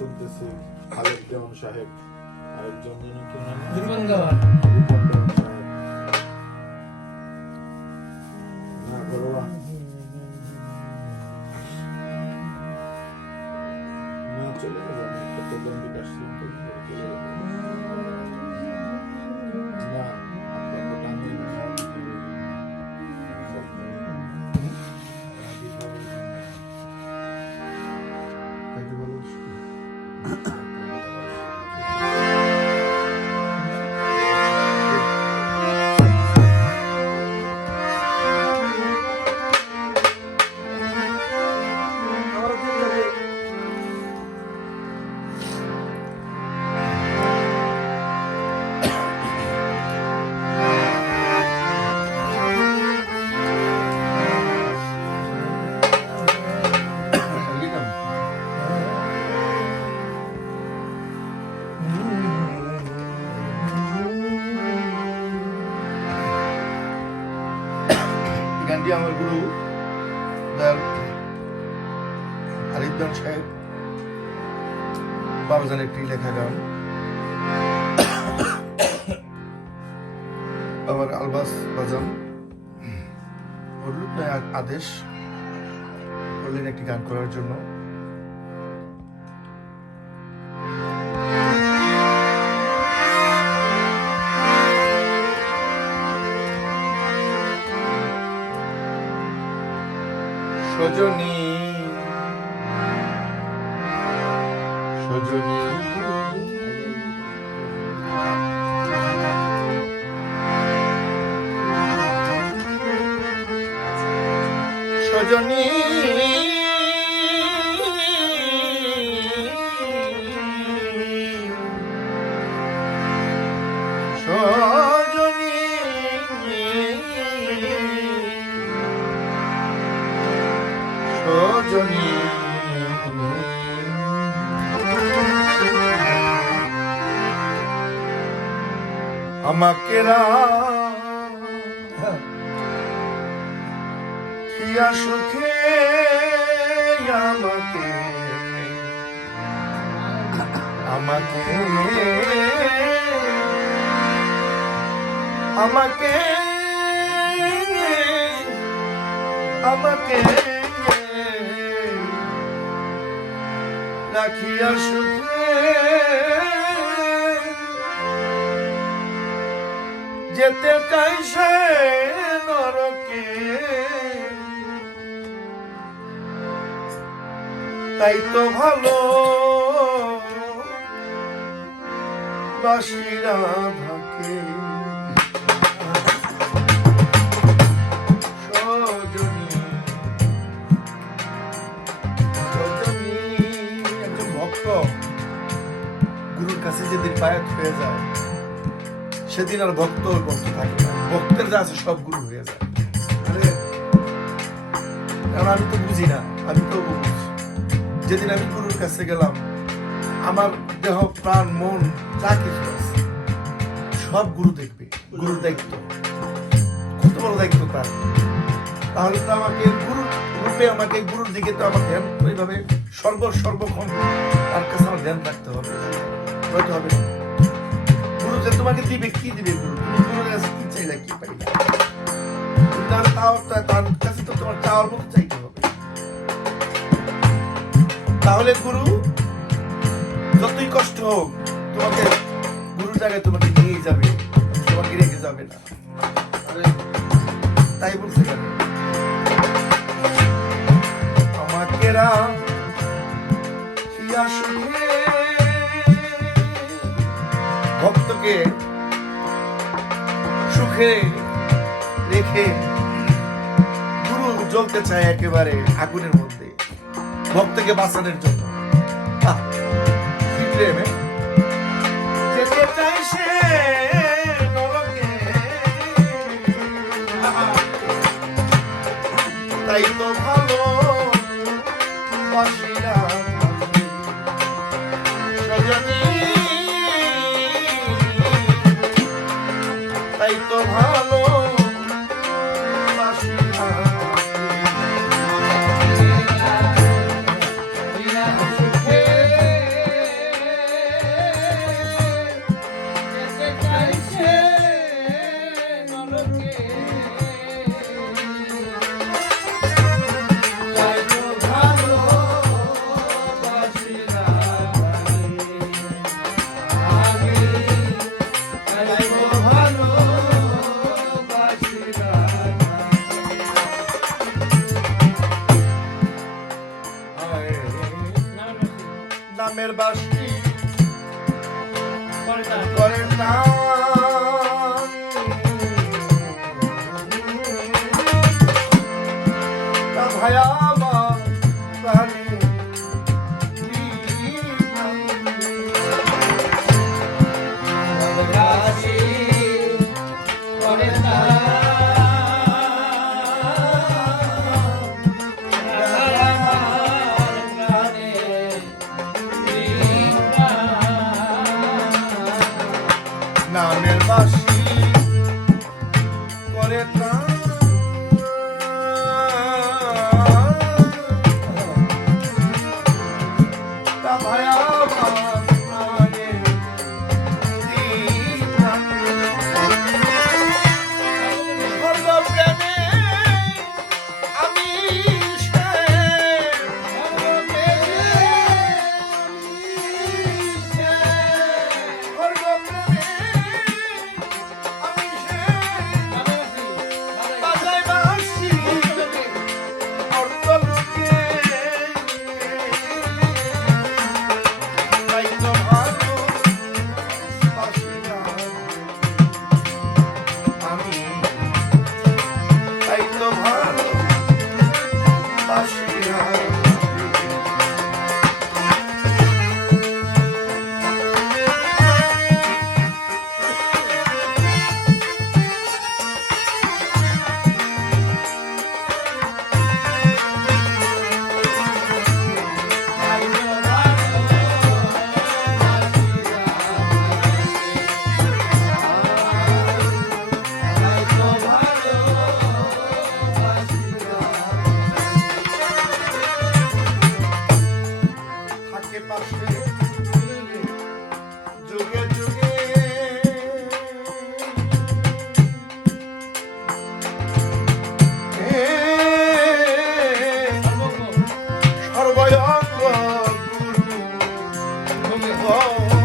শুনতেছি খালেদ সাহেব আরেকজন যেন কি জীবন গানটি আমার গুরু দয়াল আরিফদান সাহেব বাবাজান একটি লেখা গান। আমার আলবাস বাজান। বললেন আদেশ বললেন একটি গান করার জন্য। সজনী সজনী। সজনী। আমাকে রাখিয়া সুখে আমাকে। আমাকে। আমাকে। আমাকে। রাখিয়া সুখে যেতে চাইছে নরকে। তাই তো ভালো বাসিরা সেদিন আর ভক্ত আর ভক্ত থাকে না। ভক্তের যা আছে সব গুরু হয়ে যায়। আরে কারণ আমি তো বুঝি না, আমি তো যেদিন আমি গুরুর কাছে গেলাম, আমার দেহ, প্রাণ, মন, যা কিছু আছে, সব গুরু দেখবে, গুরুর দায়িত্ব। কত বড় দায়িত্ব তার। তাহলে তো আমাকে গুরু রূপে আমাকে গুরুর দিকে তো আমার ধ্যান ওইভাবে সর্ব সর্বক্ষণ তার কাছে আমার ধ্যান রাখতে হবে। নয়তো হবে না। তোমাকে দিবে, কি দিবে? কাছে কি কি পাইলা তার তাও তার কাছে তো তোমার চাওয়ার মতো চাইতে হবে। তাহলে গুরু, যতই কষ্ট হোক, তোমাকে গুরু জায়গায় তোমাকে নিয়ে যাবে, তোমাকে রেখে যাবে না। তাই বলছে কেন? আমাকে রাখিয়া সুখে ভক্তকে সুখে রেখে গুরু জ্বলতে চায় একেবারে আগুনের মধ্যে, ভক্তকে বাঁচানোর জন্য। তাই তো ভালো গ্রামের বাসটি করে না Oh.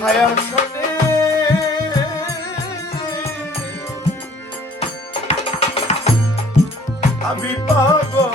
ছায়ার সঙ্গে আমি পাগল।